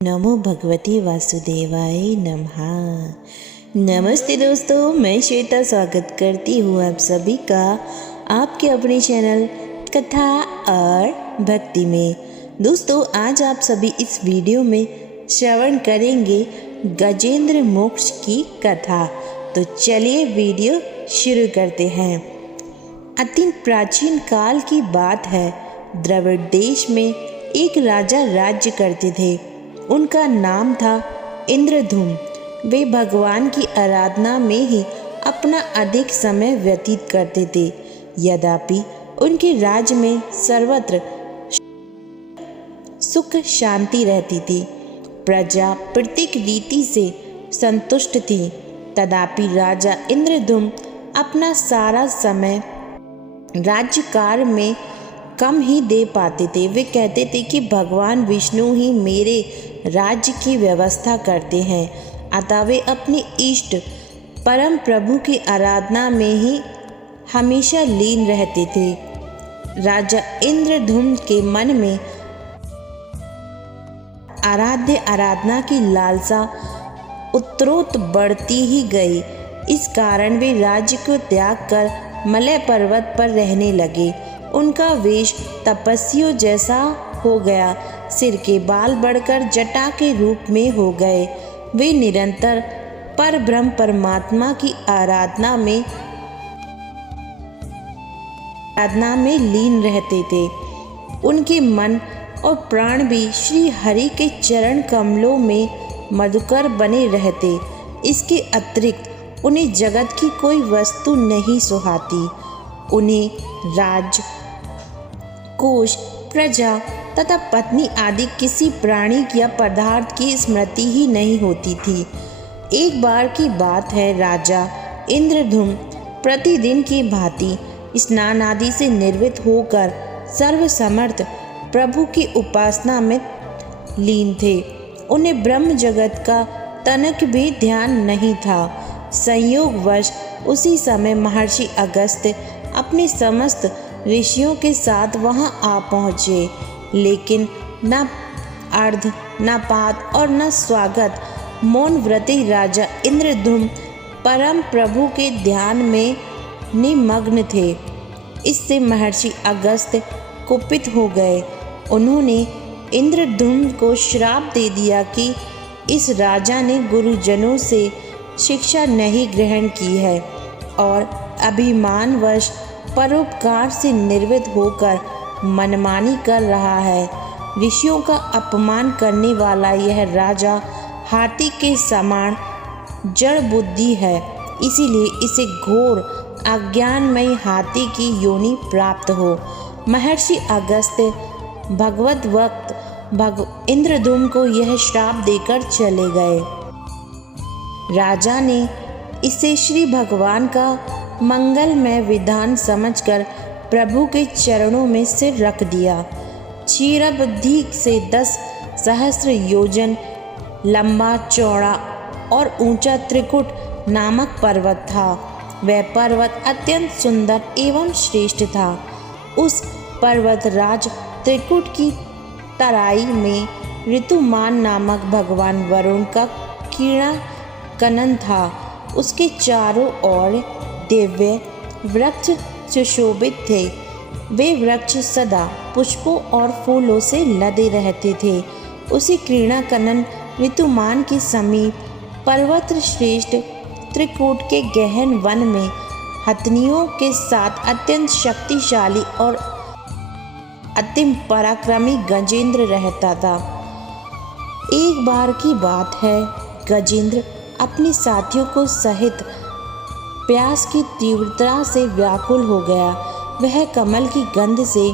नमो भगवती वासुदेवाय नमः। नमस्ते दोस्तों, मैं श्वेता स्वागत करती हूँ आप सभी का आपके अपने चैनल कथा और भक्ति में। दोस्तों, आज आप सभी इस वीडियो में श्रवण करेंगे गजेंद्र मोक्ष की कथा। तो चलिए वीडियो शुरू करते हैं। अति प्राचीन काल की बात है। द्रविड़ देश में एक राजा राज्य करते थे। उनका नाम था इंद्रधूम। वे भगवान की आराधना में ही अपना अधिक समय व्यतीत करते थे। यद्यपि उनके राज्य में सर्वत्र सुख शांति रहती थी। प्रजा प्रत्येक रीति से संतुष्ट थी। तथापि राजा इंद्रधूम अपना सारा समय राज्य कार्य में कम ही दे पाते थे। वे कहते थे कि भगवान विष्णु ही मेरे राज्य की व्यवस्था करते हैं, अतः वे अपने इष्ट परम प्रभु की आराधना में ही हमेशा लीन रहते थे। राजा इंद्रधूम के मन में आराधना की लालसा उत्तरोत्तर बढ़ती ही गई। इस कारण वे राज्य को त्याग कर मलय पर्वत पर रहने लगे। उनका वेश तपस्वियों जैसा हो गया। सिर के बाल बढ़कर जटा के रूप में हो गए। वे निरंतर परब्रह्म परमात्मा की आराधना में लीन रहते थे। उनके मन और प्राण भी श्री हरि के चरण कमलों में मधुकर बने रहते। इसके अतिरिक्त उन्हें जगत की कोई वस्तु नहीं सुहाती। उन्हें राज, कोश, प्रजा तथा पत्नी आदि किसी प्राणी या पदार्थ की स्मृति ही नहीं होती थी। एक बार की बात है, राजा इंद्रधूम प्रतिदिन की भांति स्नान आदि से निर्वृत्त होकर सर्वसमर्थ प्रभु की उपासना में लीन थे। उन्हें ब्रह्म जगत का तनक भी ध्यान नहीं था। संयोगवश उसी समय महर्षि अगस्त्य अपने समस्त ऋषियों के साथ वहां आ पहुँचे, लेकिन न अर्घ, न पाद और न स्वागत। मौन व्रती राजा इंद्रधूम परम प्रभु के ध्यान में निमग्न थे। इससे महर्षि अगस्त्य कुपित हो गए। उन्होंने इंद्रधूम को श्राप दे दिया कि इस राजा ने गुरुजनों से शिक्षा नहीं ग्रहण की है और अभिमानवश परोपकार से निर्वृत्त होकर मनमानी कर रहा है। ऋषियों का अपमान करने वाला यह राजा हाथी के समान जड़ बुद्धि है। इसीलिए इसे घोर अज्ञानमय हाथी की योनि प्राप्त हो। महर्षि अगस्त्य भगवत वक्त इंद्रधूम को यह श्राप देकर चले गए। राजा ने इसे श्री भगवान का मंगलमय विधान समझकर प्रभु के चरणों में सिर रख दिया। क्षीरबद्धि से 10 सहस्त्र योजन लंबा, चौड़ा और ऊंचा त्रिकुट नामक पर्वत था। वह पर्वत अत्यंत सुंदर एवं श्रेष्ठ था। उस पर्वतराज त्रिकुट की तराई में ऋतुमान नामक भगवान वरुण का कीड़ा कनन था। उसके चारों ओर दिव्य वृक्ष सुशोभित थे। वे वृक्ष सदा पुष्पों और फूलों से लदे रहते थे। उसी क्रीड़ा कनन ऋतुमान के समीप पर्वत श्रेष्ठ त्रिकूट के गहन वन में हथनियों के साथ अत्यंत शक्तिशाली और अतिम पराक्रमी गजेंद्र रहता था। एक बार की बात है, गजेंद्र अपने साथियों को सहित प्यास की तीव्रता से व्याकुल हो गया। वह कमल की गंध से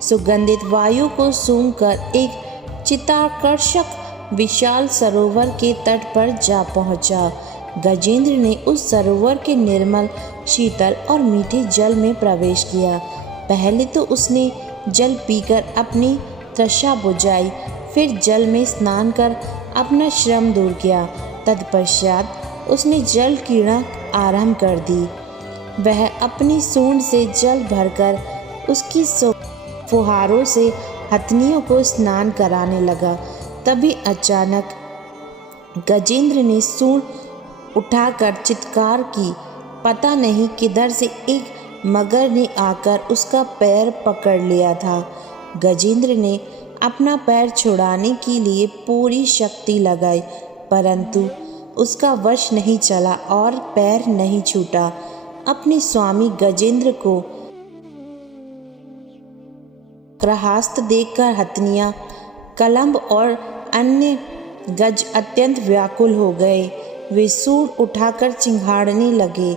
सुगंधित वायु को सूंघकर एक चित्ताकर्षक विशाल सरोवर के तट पर जा पहुंचा। गजेंद्र ने उस सरोवर के निर्मल, शीतल और मीठे जल में प्रवेश किया। पहले तो उसने जल पीकर अपनी तृष्णा बुझाई, फिर जल में स्नान कर अपना श्रम दूर किया। तत्पश्चात उसने जल क्रीड़ा आरंभ कर दी। वह अपनी सूंड से जल भरकर उसकी फुहारों से हथनियों को स्नान कराने लगा। तभी अचानक गजेंद्र ने सूंड उठाकर चित्कार की। पता नहीं किधर से एक मगर ने आकर उसका पैर पकड़ लिया था। गजेंद्र ने अपना पैर छुड़ाने के लिए पूरी शक्ति लगाई, परंतु उसका वश नहीं चला और पैर नहीं छूटा। अपने स्वामी गजेंद्र को ग्रहास्त देखकर हथनियाँ, कलंब और अन्य गज अत्यंत व्याकुल हो गए। वे सूंड उठाकर चिंघाड़ने लगे।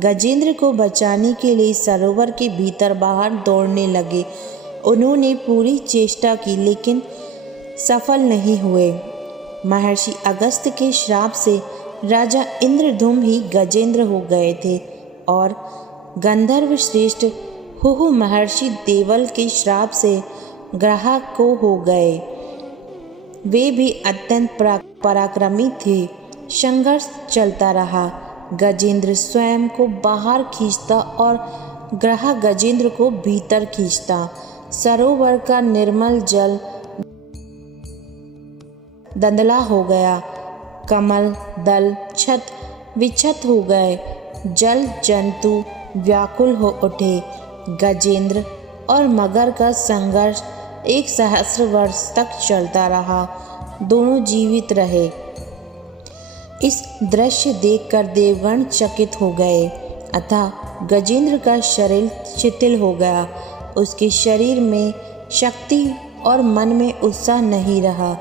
गजेंद्र को बचाने के लिए सरोवर के भीतर बाहर दौड़ने लगे। उन्होंने पूरी चेष्टा की लेकिन सफल नहीं हुए। महर्षि अगस्त्य के श्राप से राजा इंद्रधुम्न ही गजेंद्र हो गए थे और गंधर्व श्रेष्ठ हुहु महर्षि देवल के श्राप से ग्राहक को हो गए। वे भी अत्यंत पराक्रमी थे। संघर्ष चलता रहा। गजेंद्र स्वयं को बाहर खींचता और ग्रह गजेंद्र को भीतर खींचता। सरोवर का निर्मल जल धुंधला हो गया। कमल दल छत विछत हो गए। जल जंतु व्याकुल हो उठे। गजेंद्र और मगर का संघर्ष 1 सहस्र वर्ष तक चलता रहा। दोनों जीवित रहे। इस दृश्य देखकर देवगण चकित हो गए। अतः गजेंद्र का शरीर शिथिल हो गया। उसके शरीर में शक्ति और मन में उत्साह नहीं रहा,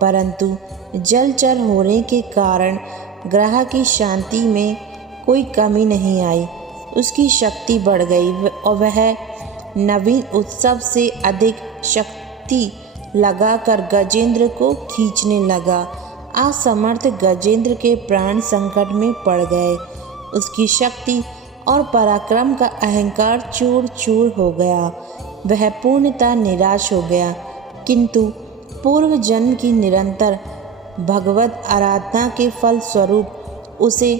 परंतु जलचर होने के कारण ग्रह की शांति में कोई कमी नहीं आई। उसकी शक्ति बढ़ गई और वह नवीन उत्सव से अधिक शक्ति लगाकर गजेंद्र को खींचने लगा। असमर्थ गजेंद्र के प्राण संकट में पड़ गए। उसकी शक्ति और पराक्रम का अहंकार चूर चूर हो गया। वह पूर्णतः निराश हो गया, किंतु पूर्व जन्म की निरंतर भगवत आराधना के फल स्वरूप उसे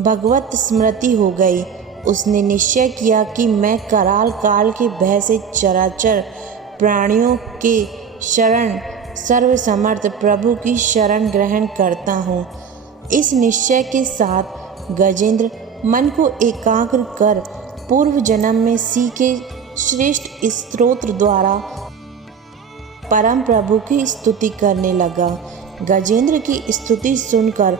भगवत स्मृति हो गई। उसने निश्चय किया कि मैं कराल काल के भय से चराचर प्राणियों के शरण सर्वसमर्थ प्रभु की शरण ग्रहण करता हूँ। इस निश्चय के साथ गजेंद्र मन को एकाग्र कर पूर्व जन्म में सीखे श्रेष्ठ स्तोत्र द्वारा परम प्रभु की स्तुति करने लगा। गजेंद्र की स्तुति सुनकर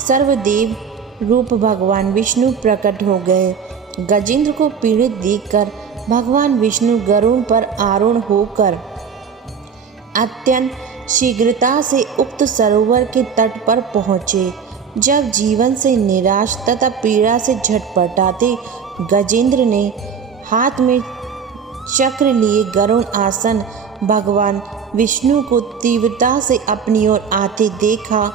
सर्वदेव रूप भगवान विष्णु प्रकट हो गए। गजेंद्र को पीड़ित देखकर भगवान विष्णु गरुड़ पर आरूढ़ होकर अत्यंत शीघ्रता से उक्त सरोवर के तट पर पहुँचे। जब जीवन से निराश तथा पीड़ा से झटपटाते गजेंद्र ने हाथ में चक्र लिए गरुड़ आसन भगवान विष्णु को तीव्रता से अपनी ओर आते देखा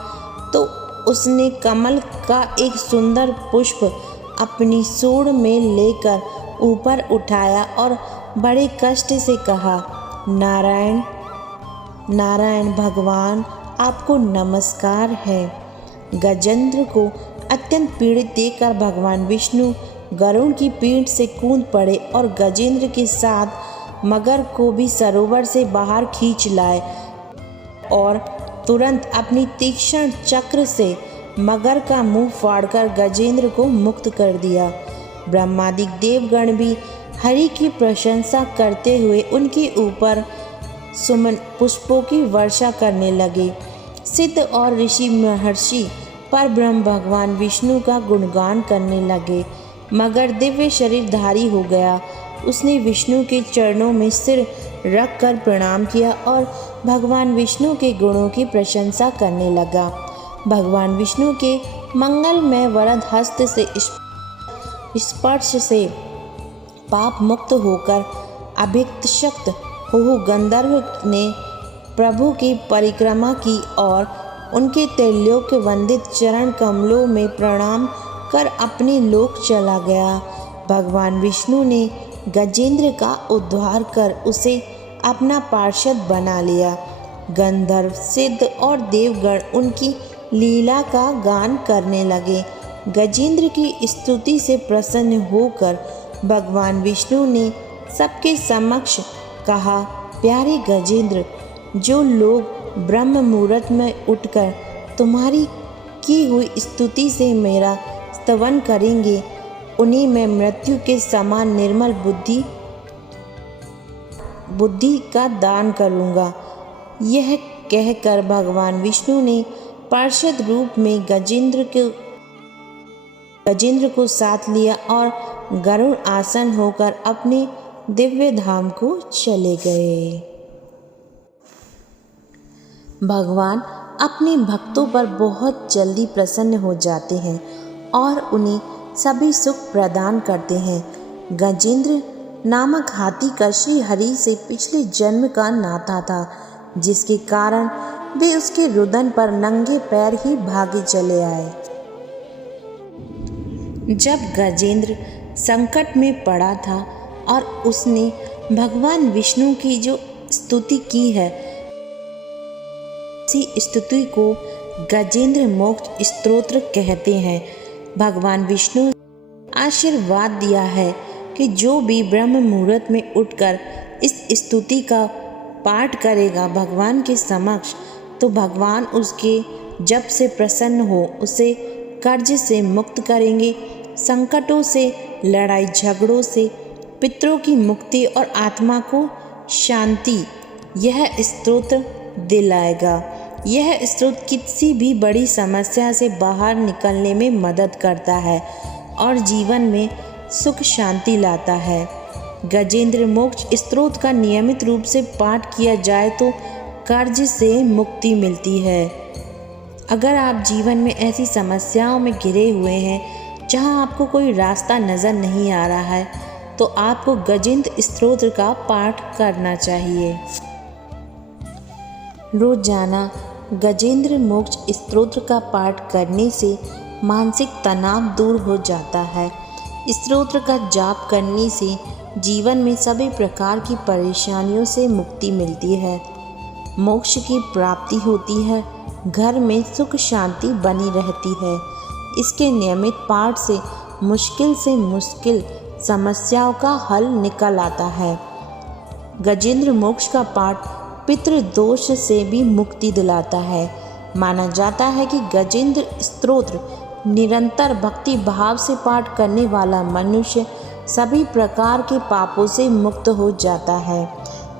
तो उसने कमल का एक सुंदर पुष्प अपनी सूंड में लेकर ऊपर उठाया और बड़े कष्ट से कहा, नारायण नारायण भगवान, आपको नमस्कार है। गजेंद्र को अत्यंत पीड़ित देखकर भगवान विष्णु गरुड़ की पीठ से कूद पड़े और गजेंद्र के साथ मगर को भी सरोवर से बाहर खींच लाए और तुरंत अपनी तीक्ष्ण चक्र से मगर का मुंह फाड़कर गजेंद्र को मुक्त कर दिया। ब्रह्मादि देवगण भी हरि की प्रशंसा करते हुए उनके ऊपर सुमन पुष्पों की वर्षा करने लगे। सिद्ध और ऋषि महर्षि पर ब्रह्म भगवान विष्णु का गुणगान करने लगे। मगर दिव्य शरीरधारी हो गया। उसने विष्णु के चरणों में सिर रख कर प्रणाम किया और भगवान विष्णु के गुणों की प्रशंसा करने लगा। भगवान विष्णु के मंगलमय वरद हस्त से स्पर्श से पाप मुक्त होकर अभिक्त शक्त हुहु गंधर्व ने प्रभु की परिक्रमा की और उनके त्रैलोक्य वंदित चरण कमलों में प्रणाम कर अपने लोक चला गया। भगवान विष्णु ने गजेंद्र का उद्धार कर उसे अपना पार्षद बना लिया। गंधर्व सिद्ध और देवगण उनकी लीला का गान करने लगे। गजेंद्र की स्तुति से प्रसन्न होकर भगवान विष्णु ने सबके समक्ष कहा, प्यारे गजेंद्र, जो लोग ब्रह्म मुहूर्त में उठकर तुम्हारी की हुई स्तुति से मेरा स्तवन करेंगे, उन्हें मैं मृत्यु के समान निर्मल बुद्धि का दान करूँगा। यह कहकर भगवान विष्णु ने पार्षद रूप में गजेंद्र को साथ लिया और गरुड़ आसन होकर अपने दिव्य धाम को चले गए। भगवान अपने भक्तों पर बहुत जल्दी प्रसन्न हो जाते हैं और उन्हें सभी सुख प्रदान करते हैं। गजेंद्र नामक हाथी का श्री हरि से पिछले जन्म का नाता था, जिसके कारण वे उसके रुदन पर नंगे पैर ही भागे चले आए। जब गजेंद्र संकट में पड़ा था और उसने भगवान विष्णु की जो स्तुति की है, इसी स्तुति को गजेंद्र मोक्ष स्तोत्र कहते हैं। भगवान विष्णु ने आशीर्वाद दिया है कि जो भी ब्रह्म मुहूर्त में उठकर इस स्तुति का पाठ करेगा भगवान के समक्ष, तो भगवान उसके जप से प्रसन्न हो उसे कर्ज से मुक्त करेंगे, संकटों से, लड़ाई झगड़ों से, पितरों की मुक्ति और आत्मा को शांति यह स्तोत्र दिलाएगा। यह स्तोत्र किसी भी बड़ी समस्या से बाहर निकलने में मदद करता है और जीवन में सुख शांति लाता है। गजेंद्र मोक्ष स्तोत्र का नियमित रूप से पाठ किया जाए तो कर्ज से मुक्ति मिलती है। अगर आप जीवन में ऐसी समस्याओं में घिरे हुए हैं जहां आपको कोई रास्ता नज़र नहीं आ रहा है, तो आपको गजेंद्र स्तोत्र का पाठ करना चाहिए। रोजाना गजेंद्र मोक्ष स्तोत्र का पाठ करने से मानसिक तनाव दूर हो जाता है। स्तोत्र का जाप करने से जीवन में सभी प्रकार की परेशानियों से मुक्ति मिलती है, मोक्ष की प्राप्ति होती है, घर में सुख शांति बनी रहती है। इसके नियमित पाठ से मुश्किल समस्याओं का हल निकल आता है। गजेंद्र मोक्ष का पाठ पितृदोष से भी मुक्ति दिलाता है। माना जाता है कि गजेंद्र स्तोत्र निरंतर भक्ति भाव से पाठ करने वाला मनुष्य सभी प्रकार के पापों से मुक्त हो जाता है।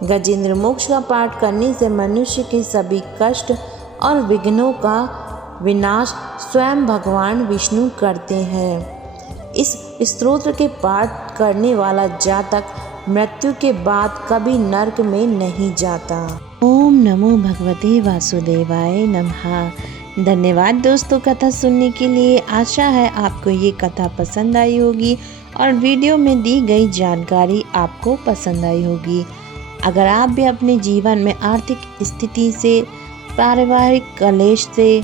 गजेंद्र मोक्ष का पाठ करने से मनुष्य के सभी कष्ट और विघ्नों का विनाश स्वयं भगवान विष्णु करते हैं। इस स्तोत्र के पाठ करने वाला जातक मृत्यु के बाद कभी नरक में नहीं जाता। ओम नमो भगवते वासुदेवाय नमः। धन्यवाद दोस्तों कथा सुनने के लिए। आशा है आपको ये कथा पसंद आई होगी और वीडियो में दी गई जानकारी आपको पसंद आई होगी। अगर आप भी अपने जीवन में आर्थिक स्थिति से, पारिवारिक कलेश से,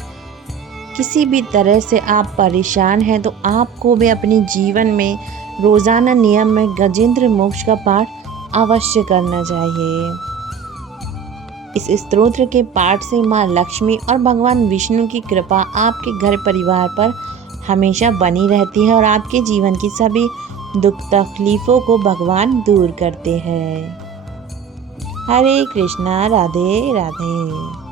किसी भी तरह से आप परेशान हैं, तो आपको भी अपने जीवन में रोज़ाना नियम में गजेंद्र मोक्ष का पाठ अवश्य करना चाहिए। इस स्तोत्र के पाठ से माँ लक्ष्मी और भगवान विष्णु की कृपा आपके घर परिवार पर हमेशा बनी रहती है और आपके जीवन की सभी दुख तकलीफ़ों को भगवान दूर करते हैं। हरे कृष्णा, राधे राधे।